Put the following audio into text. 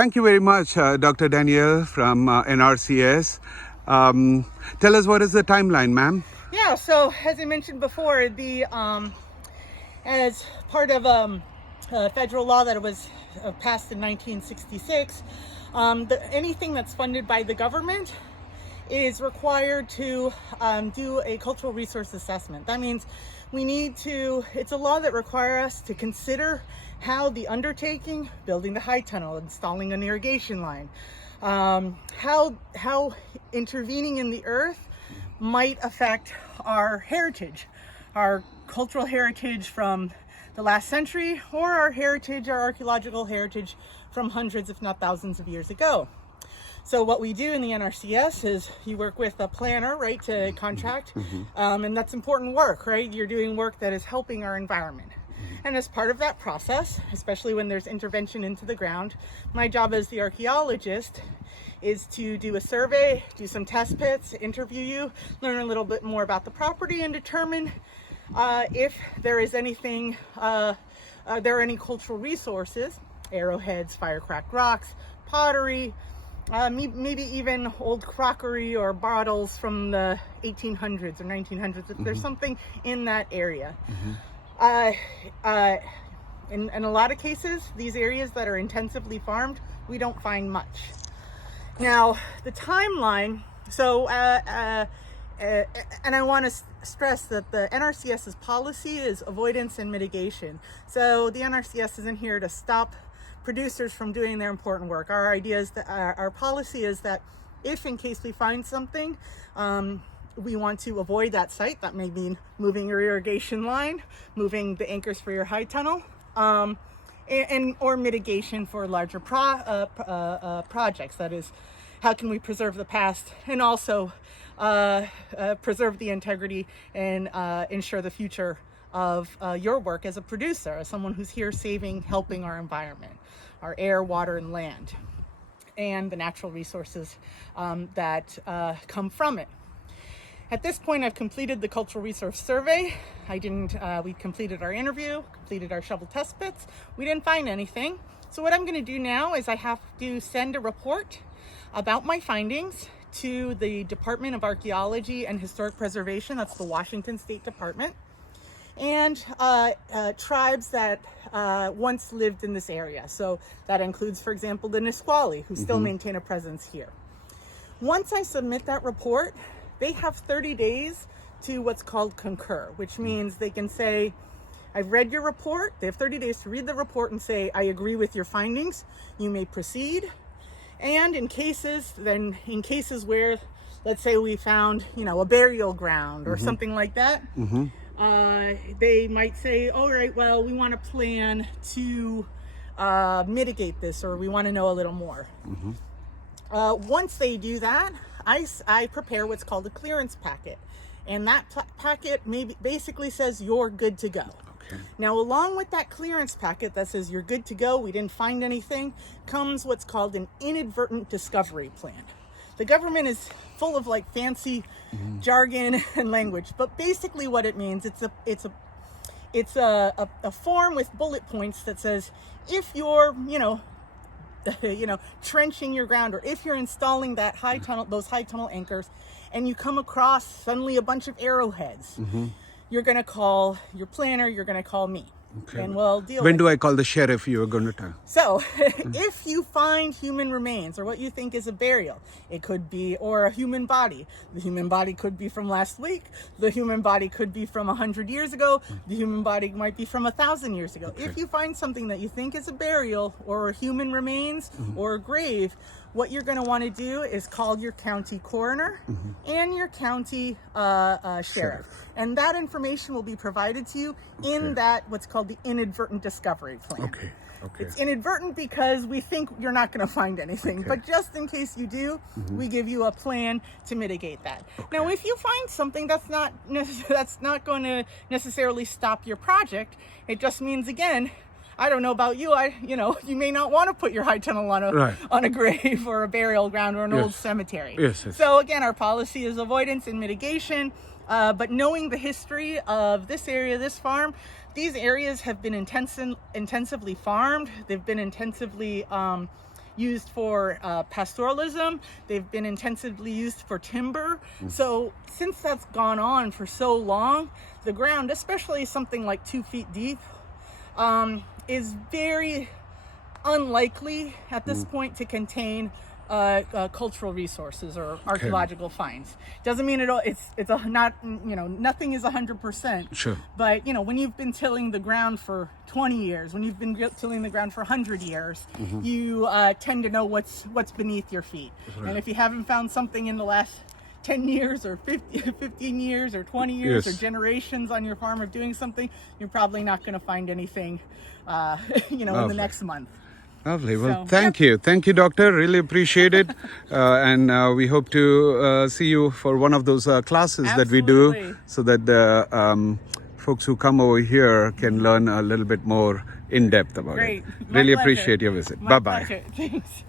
Thank you very much, Dr. Danielle from NRCS. Tell us, what is the timeline, ma'am? Yeah, so as I mentioned before, as part of a federal law that was passed in 1966, anything that's funded by the government is required to do a cultural resource assessment. That means it's a law that requires us to consider how the undertaking, building the high tunnel, installing an irrigation line, how intervening in the earth might affect our heritage, our cultural heritage from the last century, or our archaeological heritage from hundreds, if not thousands of years ago. So what we do in the NRCS is you work with a planner, right, to contract, and that's important work, right? You're doing work that is helping our environment. And as part of that process, especially when there's intervention into the ground, my job as the archaeologist is to do a survey, do some test pits, interview you, learn a little bit more about the property, and determine if there is anything, there are any cultural resources, arrowheads, fire-cracked rocks, pottery, maybe even old crockery or bottles from the 1800s or 1900s, if there's something in that area. In a lot of cases, these areas that are intensively farmed, we don't find much. Now, the timeline, and I want to stress that the NRCS's policy is avoidance and mitigation. So the NRCS isn't here to stop producers from doing their important work. Our idea is that our policy is that if in case we find something, we want to avoid that site. That may mean moving your irrigation line, moving the anchors for your high tunnel, or mitigation for larger projects. That is, how can we preserve the past and also preserve the integrity and ensure the future of your work as a producer, as someone who's here helping our environment, our air, water, and land, and the natural resources that come from it. At this point, I've completed the cultural resource survey. We completed our interview, completed our shovel test pits. We didn't find anything. So what I'm gonna do now is I have to send a report about my findings to the Department of Archaeology and Historic Preservation, that's the Washington State Department, and tribes that once lived in this area. So that includes, for example, the Nisqually, who still maintain a presence here. Once I submit that report, they have 30 days to what's called concur, which means they can say, I've read your report. They have 30 days to read the report and say, I agree with your findings. You may proceed. And in cases where, let's say we found, a burial ground or something like that, they might say, all right, well, we want to plan to mitigate this, or we want to know a little more. Once they do that, I prepare what's called a clearance packet. And that packet basically says you're good to go. Now, along with that clearance packet that says you're good to go, we didn't find anything, comes what's called an inadvertent discovery plan. The government is full of fancy jargon and language, but basically what it means, it's a form with bullet points that says if you're trenching your ground, or if you're installing that those high tunnel anchors, and you come across suddenly a bunch of arrowheads, you're going to call your planner, you're going to call me. Okay. And we'll deal When with do I call the sheriff you are going to tell? So if you find human remains, or what you think is a burial, it could be, or a human body. The human body could be from last week. The human body could be from 100 years ago. The human body might be from 1,000 years ago. Okay. If you find something that you think is a burial, or a human remains, or a grave, what you're going to want to do is call your county coroner and your county sheriff. And that information will be provided to you in that what's called the inadvertent discovery plan. Okay. It's inadvertent because we think you're not going to find anything, but just in case you do, we give you a plan to mitigate that. Now, if you find something that's not going to necessarily stop your project, it just means, again, I don't know about you, you may not want to put your high tunnel on a grave or a burial ground or an old cemetery. Yes. So again, our policy is avoidance and mitigation, but knowing the history of this area, this farm, these areas have been intensively farmed. They've been intensively used for pastoralism. They've been intensively used for timber. So since that's gone on for so long, the ground, especially something like 2 feet deep, is very unlikely at this point to contain cultural resources or archaeological finds. Doesn't mean it's not, nothing is 100%. Sure. But when you've been tilling the ground for 20 years, when you've been tilling the ground for 100 years, you tend to know what's beneath your feet. And if you haven't found something in the last 10 years or 15 years or 20 years or generations on your farm of doing something, you're probably not going to find anything, in the next month. Lovely. Well, So, thank you. Thank you, doctor. Really appreciate it. And we hope to see you for one of those classes that we do, Absolutely. so that the folks who come over here can learn a little bit more in depth about Great. it. My Really pleasure. appreciate your visit. My Bye-bye. pleasure. Thanks.